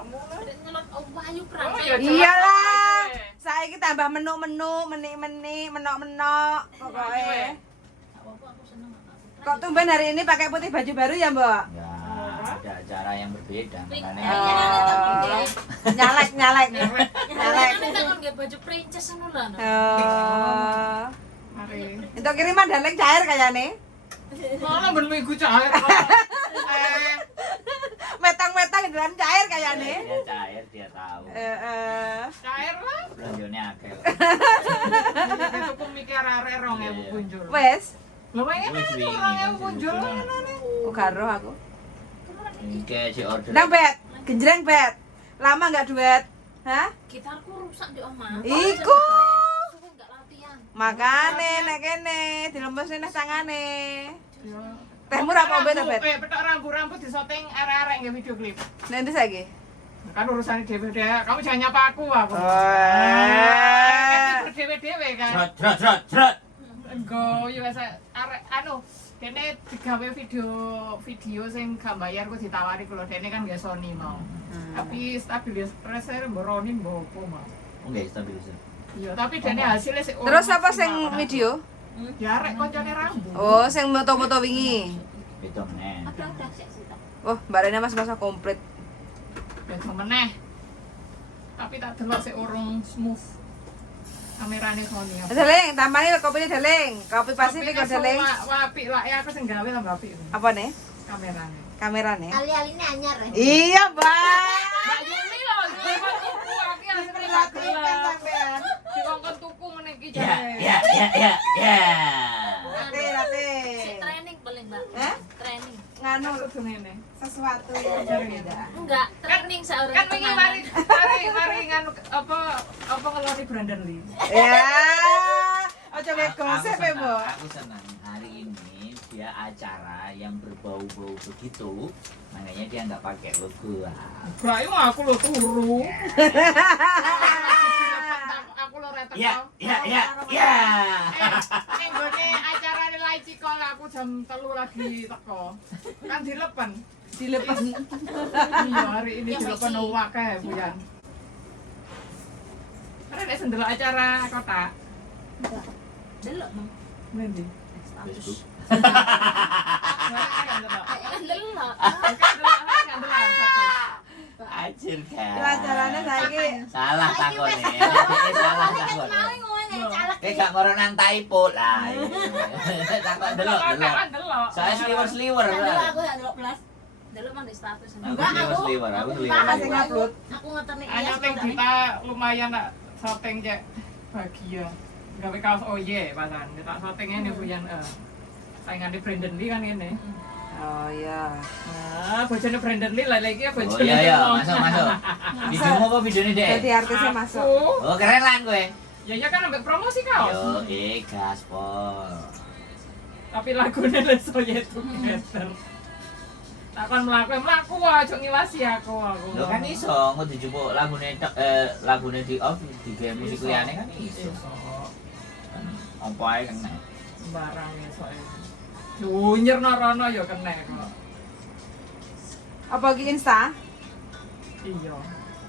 awakmu lah. Nyelot Wahyu Pran. Iyalah. Saiki tambah menu-menu, menik-menik, menok-menok pokoknya. Apa aku seneng. Kok tumben hari ini pakai putih baju baru ya, Mbak? Ya, ada acara yang berbeda. Nyalek. Nyalek tangan nggih baju princess ngono lho. Oh. Mari. Untuk kiriman daleng cair kayaknya. Malah ben minggu cair. Metang-metang dalam cair kayaknya. Dia cair, dia tahu. Cair lah. Belanjanya akeh. Itu ku mikir arek 2000 punjul. Wes, Lho pengen Wis wingi, 2000 punjul ngene. karo aku. Iki si order. Nang bet, genjreng bet. Lama nggak duet? Hah? Gitarku rusak di omah. Iku. Aku enggak latihan. Makane nek kene dilempesne nang tangane. Tehmu ra apa bet bet? Petok rambut disetting arek-arek nggih video klip. Nanti saiki. Kan urusan dhewe-dhewe. Kamu jangan nyapa aku. Oh. Kan dhewe-dhewe kan. Jrot. Engko yo wis arek anu kene digawe video sing gak bayar ku ditawari kula dene kan nggih Sony mau. Tapi stabilisasi mboroni mbopo mau. Nggih, stabilizer. Iya, tapi dene hasilnya sik Terus apa sing video? Ya arek koncone rambut. Oh, sing moto-moto wingi. Itu meneh. Udah sik sita. Oh, barene masa komplit. Beda meneh. Tapi tak delok sik urung smooth. Kamerane Sony. Deleng, tampane kopine deleng. Kopi pasif iki deleng. Apik lah ya aku sing gawe tambah apik. Apa nih? Kamerane. Kamerane. Ali-aline anyar. Iya, Mbak. Mbak Yumi lho, dikon tuku aku asline gak gelem. Dikon tuku ngene iki jare. Ya. Rate. Training paling Mbak. Hah? Training. Nganu Kudu ngene. sesuatu yang berbeda. Enggak, training seorang. Kan wingi mari nganu apa ngeloni Branderly. Ya. Ojo mek gosip ya, Mbak. Aku senang hari ini dia acara yang berbau-bau begitu, makanya dia nggak pakai logo. Bae aku lo turu. Aku lo retek. Ya. Ning gone acara nilai cikol aku jam 3 lagi teko. Kan dilepen. Dilepas. Iya, hari ini dilepen akeh Bu Yan. Ada nek sendelok acara kota. Delok, Mang. Ngendi? Facebook. Delok. Ajir kan. Pelajarannya saiki Salah takone. Salah takone. Kayak gak ngoro nang typo lah. Takon delok. Saya sliwer. Aku gak delok plus. Delok Mang di status. Aku sliwer. sing upload. Aku ngeterne Hanya ting kita lumayan nak shooting cek bahagia. Gawe kaos oye pasan. Tak shooting ngene Bu Yan. Saingane Brandon Lee kan ngene. Oh iya. Ah, bojone Brandon Lee lah iki Oh bojone. iya, masuk. Videomu apa videonya dek? Jadi artisnya masuk. Oh keren lan kowe. Ya kan ambek promosi kaos. Yo, gaspol. Tapi lagunya leso ya together. Takon mlaku aja ngiwasi aku. Lho kan iso engko dijupuk lagune di off digawe musik liyane kan iso. Kan opo ae kena. Sembarang iso ae. Dunyer rono ya kena kok. Apa iki Insta? Iya.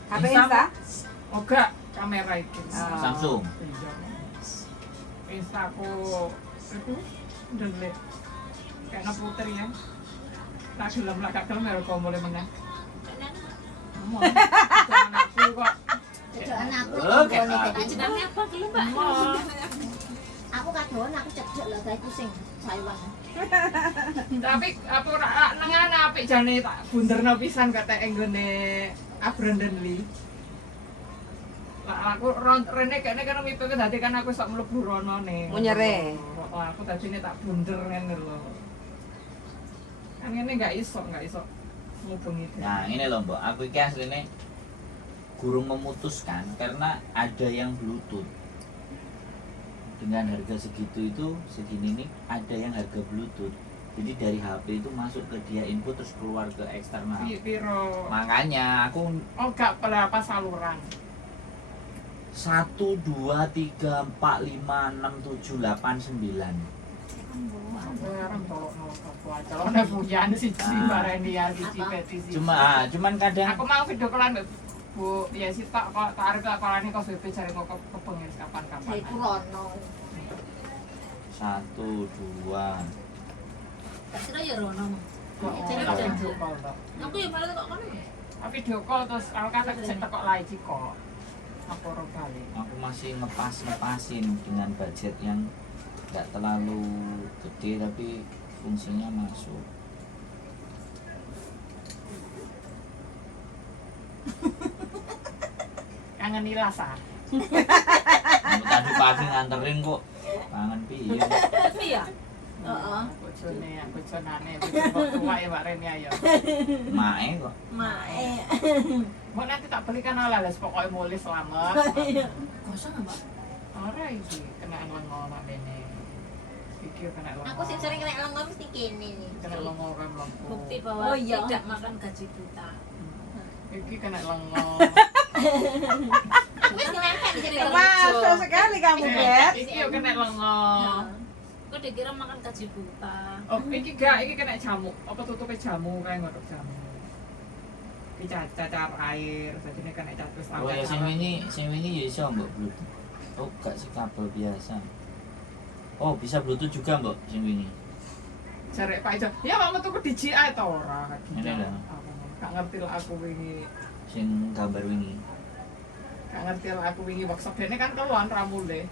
HP Insta? Oga kamera iki. Samsung. Iya. Instaku itu delete. Kayak ngeputer ya. Tak gelem lah gak gelem ya kok mulai meneh. Jangan aku kok. Anakku Oh, kayak boneka jenenge apa ki, Mbak? Aku kadon aku cedek lah gawe pusing sayuan. Tapi apa nengane apik jane tak bunderno pisan kate enggone Brandon Lee. Lah aku rene kene kan mipeke dadi kan aku sok mlebu rono ne. Munyere. Aku dadine tak bunder ngene lho. Kan ngene enggak iso ngubungi dia. Nah, ini loh, Mbak. Aku iki asline gurung memutuskan karena ada yang Bluetooth. Dengan harga segitu itu segini nih ada yang harga Bluetooth. Jadi dari HP itu masuk ke dia input terus keluar ke eksternal. Piro? Makanya aku Gak berapa saluran. 1 2 3 4 5 6 7 8 9. Barang tolong apa aja. Lo nek punya siji bareng dia siji Apa? petisi. Cuman kadang Aku mau video callan Bu, ya sih Pak, kok arep tak kolani kok BP cari kok kepengen kapan-kapan. Saya kurono. 1 2 Tak kira ya Rono. Kok Jadi kok janji. video call toh. Aku ya malah kok kono. Aku video call terus aku kata kejadian kok lagi kok. Aku ora balik. aku masih ngepasin dengan budget yang nggak terlalu gede tapi fungsinya masuk. Kangen ilas ah. Tadi pagi nganterin kok kangen piye. Tapi ya. Heeh. Bojonane, bojo tua ya Mbak Reni ayo. Mae kok. Mae. Mau nanti tak belikan alas pokoknya mulai selamat. Kosong apa? Ora iki kena lengo Mbak Reni. Iki kena lengo. Aku sih sering kena lengo mesti kene nih. kena lengo kan lempu. Bukti bahwa Oh, iya. tidak makan gaji buta. Iki kena lengo. Wis ngelempet di jadi Masuk sekali kamu, Bet. Iki yo kena lengo. Kok dikira makan gaji buta. Oh, iki gak, iki kena jamu. Apa tutupnya jamu kayak ngodok jamu. Iki cacar air, jadi ini kena catus Oh ya sing wingi ya iso mbok Bluetooth. Oh gak sih kabel biasa. Oh bisa Bluetooth juga mbok sing wingi. Jarek Pak Ijo. Ya kamu tuh di GI ta ora? Ini lho. Gak ngerti lah aku wingi. Sing gambar wingi. Gak ngerti lah aku wingi workshop dene kan keluar ramule.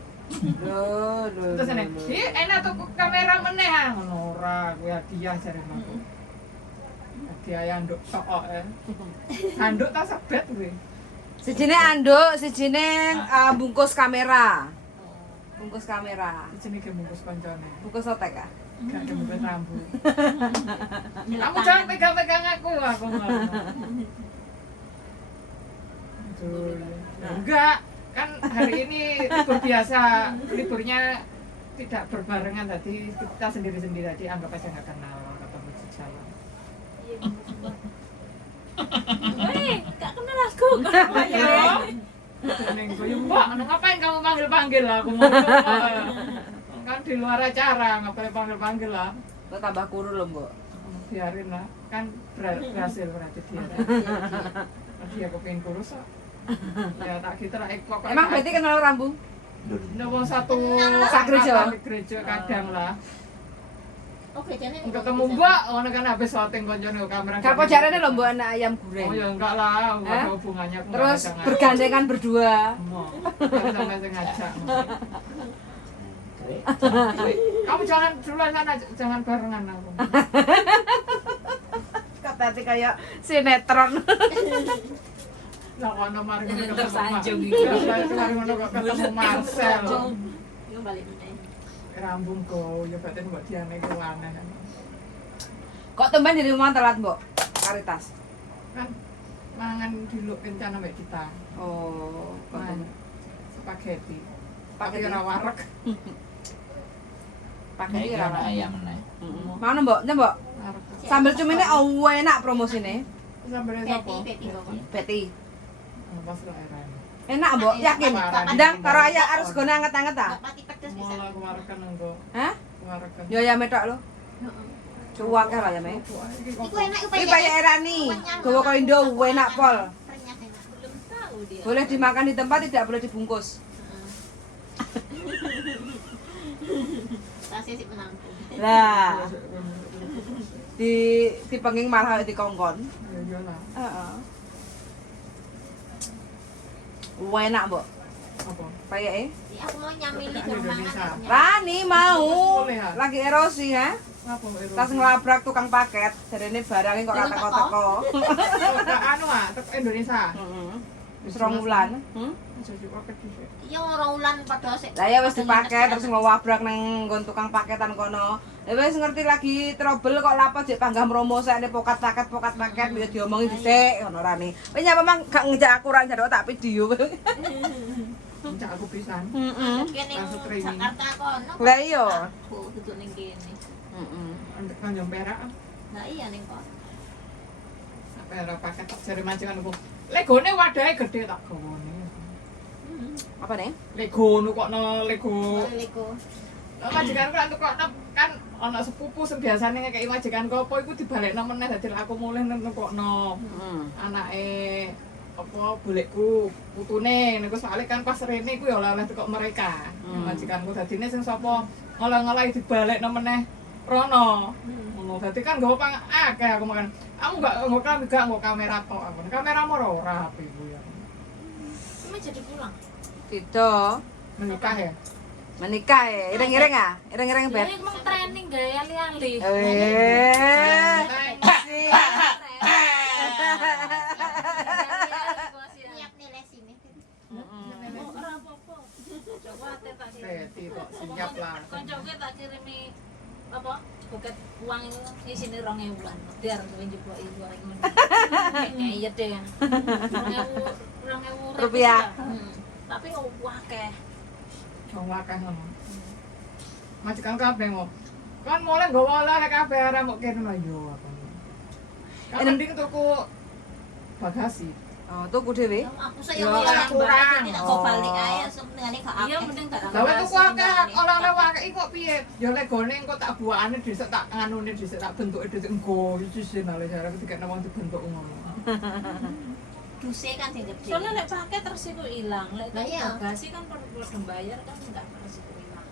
Loh. Terus ini, "Ih, enak tuh kamera meneh ah." Ngono ora, kuwi hadiah jare aku. Hadiah yang nduk tok eh. Handuk ta sebet kuwi. Sijine anduk, sijine bungkus kamera. Bungkus kamera. Jenenge bungkus koncone. Bungkus sotek ah. Gak ada bungkus rambut. Kamu jangan pegang-pegang aku ngomong. Aduh. Enggak, kan hari ini libur biasa, liburnya tidak berbarengan tadi kita sendiri-sendiri tadi anggap aja nggak kenal ketemu di jalan. Weh, gak kenal aku. Ya, Neng gue Mbak, ngapain kamu panggil-panggil lah? Aku mau kan di luar acara, ngapain panggil-panggil lah? Lo tambah kurus loh, Mbok. Biarin lah, kan berhasil berarti dia. Dia kepingin kurus kok. Ya tak gitu lah, pokoknya. Emang berarti kenal Rambu? Nomor satu Sakrejo. gereja kadang lah. Oh, gerejane Ketemu Mbak, ngono kan habis syuting koncone kamera. Kapo jarane lho Mbok anak ayam goreng. Oh ya enggak lah, enggak Hah? ada hubungannya. Aku Terus nggak ngajak. bergandengan berdua. Mau. Kan sama yang ngajak. Oke. Kamu jangan duluan sana, jangan barengan aku. Tadi kayak sinetron. Lah kono mari ngono Tersanjung iki. Mari ngono kok ketemu Marcel. Yo balik meneh. Rambung go, ya berarti mbok diane ku aneh. Kok tumben di rumah telat, Mbok? Karitas. Kan mangan dulu rencana mbek kita. Oh, kok Man, tumben. spaghetti. Tapi Spaghetti. ora wareg. Pakai Iki iki ana ra. ayam meneh. Mana, Mbok? Nya, Mbok. Wareg. Sambel cumine enak promosine. Sambelnya Peti, sapa? peti kok. Betty. Pas lah era. Enak, Mbok. Yakin? Ndang karo ayam harus gone anget-anget ta? Gak pati pedes bisa. Malah kewarekan engko. Hah? Kewarekan. Yo ayam tok lho. Cuwak ya ayame. Iku enak Iki kaya erani. Gawa karo Indo enak pol. Renyah enak. Belum tahu dia. Boleh dimakan di tempat, tidak boleh dibungkus. Rasanya sih menampung. Lah, di penging malah dikongkon. Ya iyalah. Heeh. Enak, Mbok. Apa? Kayake. Ya, aku mau nyamili Kan Indonesia. dormangan. Rani mau. Boleh, ha? Lagi erosi, ha? Apa erosi? Tas ngelabrak tukang paket. Jarene barangnya kok Jangan teko-teko. Anu ah, teko Indonesia. Heeh. Wis 2 wulan. Jadi paket dhisik. Iya ora ulan padha sik. Lah ya wis dipakai terus ngelabrak nang nggon tukang paketan kono. Ya wis ngerti lagi trouble kok lapo jek panggah mromo sakne pokat paket ya diomongi dhisik ngono rane. Kowe nyapa mang gak ngejak aku ra jare tak video. Mencak aku pisan. Heeh. Kene Langsung streaming. Jakarta kono. Lah iya. Aku duduk ning kene. Heeh. Kanjeng perak. Lah iya ning kok. Perak paket tak jare mancingan aku. Legone wadahe gede tak gawone. Apa nih? Lego nu kok no Lego. Lego. Lah majikanku lan kok kan ana sepupu sing biasane ngekeki majikan kopo iku dibalekno meneh dadi aku mulih nukokno. Anake apa bolekku putune niku soalé kan pas rene iku ya oleh-oleh teko mereka. Majikanku dadine sing sapa ngolah-ngolah dibalekno meneh rono. Ngono dadi kan nggo akeh aku makan. Aku enggak nggo kamera tok aku. Kamera ora HP ku ya. Cuma jadi pulang. Gitu. Menikah ya. Menikah ya, iring-iring ah? Iring-iring bet. Jadi emang training gaya ali-ali. Siap nih les ini. Ora apa-apa. Coba ate tak kirim. Teti kok siap lah. Koncoke tak kirimi apa? Buket uang itu isine 2000-an. Biar kowe njupuk iku arek men. Iya deh. 2000 Rupiah. Tapi akeh. Wong akeh ngono. Majikan kabeh mau. Kan mulai nggawa oleh kabeh arek mok kene yo apa. Kan mending tuku bagasi. Oh, tuku dhewe. Aku saya Ya, mau yang kurang. tidak kau balik aja sebenarnya kau Iya, mending tak Lah tuku akeh oleh-oleh akeh kok piye? Ya legone engko tak buakane dhisik tak nganune dhisik tak bentuke dhisik engko iki nale jare dikene wong dibentuk ngono. duse kan sing gede. Soalnya nek pakai terus itu hilang. Lek Lah iya. bagasi kan perlu bayar kan enggak terus itu hilang.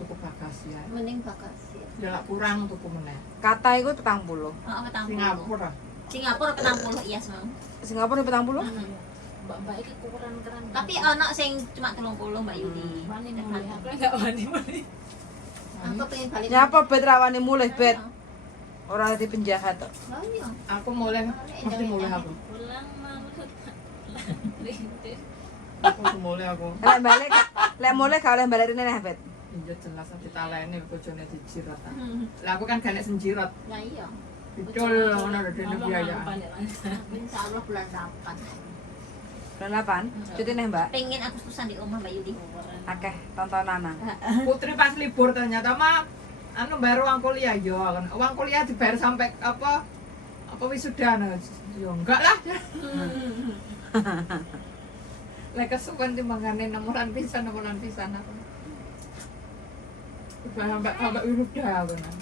Tuku bagasi ya. Mending bagasi. Ya lak kurang tuku meneh. Kata iku 40. Oh, petang Singapura. Singapura petang puluh iya semang. Singapura 40? Mbak-mbak iki ukuran-ukuran. Tapi ono sing cuma 30 Mbak Yudi. wani mulai. Aku enggak wani. Aku pengen balik. Nyapa bet rawani mulih bet. Ora di penjahat to. Oh iya. Aku mulai mesti mulai aku. Pulang malu. Aku mulai aku. Lek mulih gak oleh balik rene bet. Iya jelas ditaleni bojone dijirat. Lah aku kan gak nek senjirat. Nah iya. Betul ngono lho dene biaya. Insya Allah bulan 8. Bulan 8. Cuti neh, Mbak. Pengen Agustusan di rumah Mbak Yudi. Akeh tontonan. Putri pas libur ternyata mah anu bayar uang kuliah yo kan. Uang kuliah dibayar sampai apa wisuda nah. Yo enggak lah. Lek kesuwen timbangane nomoran pisan aku. Sampai wisuda aku nah.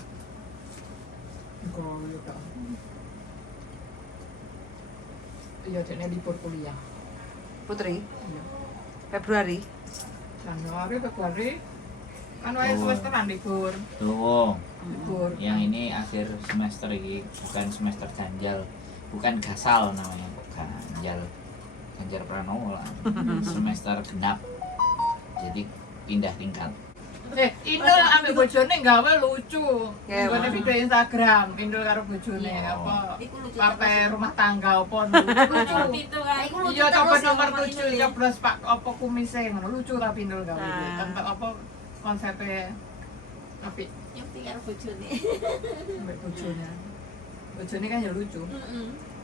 Goyo tak. Iya dene libur kuliah. Putri, Iya. Februari. Januari, Februari kan wae semesteran libur. Tuh, Libur. yang ini akhir semester ini bukan semester ganjal, bukan gasal namanya, bukan ganjal Pranowo lah. Semester genap, jadi pindah tingkat. Indul ambek bojone gawe lucu. Ya, Nggone Mas. video Instagram, Indul karo bojone apa partai rumah tangga apa lucu. Itu kan. Iya coba nomor 7 nyoblos Pak apa kumise ngono lucu tapi Indul gawe. Nah. Tempat apa konsepnya apik Yang tinggal bojone. ambek bojone. Bojone kan ya lucu.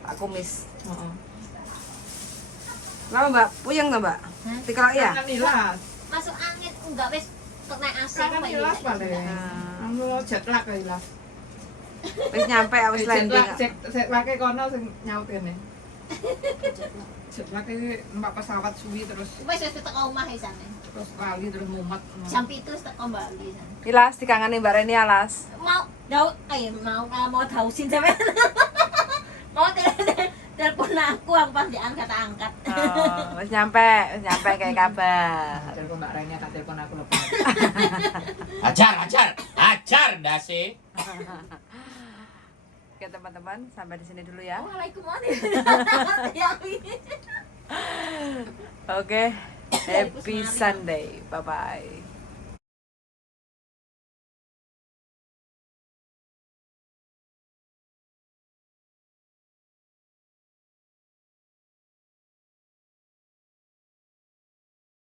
Pak Kumis. Heeh. Lama, Mbak? Puyeng to, Mbak? Dikelok ya? Kan ilas. Masuk angin enggak wis naik AC Kan Mbak ilas Yudi. paling. Anu jet lag kok ilas. Wis nyampe wis landing. Jet lag kono sing nyaut kene. Jet lag iki numpak pesawat suwi terus Wis teko omah isane. terus lali terus mumet. Jam 7 wis teko Bali isane. Ilas dikangani Mbak Reni alas. Mau mau tausin sampe. Mau telepon aku pas diangkat angkat. Oh, wis nyampe kayak kabar. Telepon Mbak Renya tak telepon aku lepas. Ajar dasi. Oke teman-teman, sampai di sini dulu ya. Waalaikumsalam. Oke, happy Sunday. Bye bye.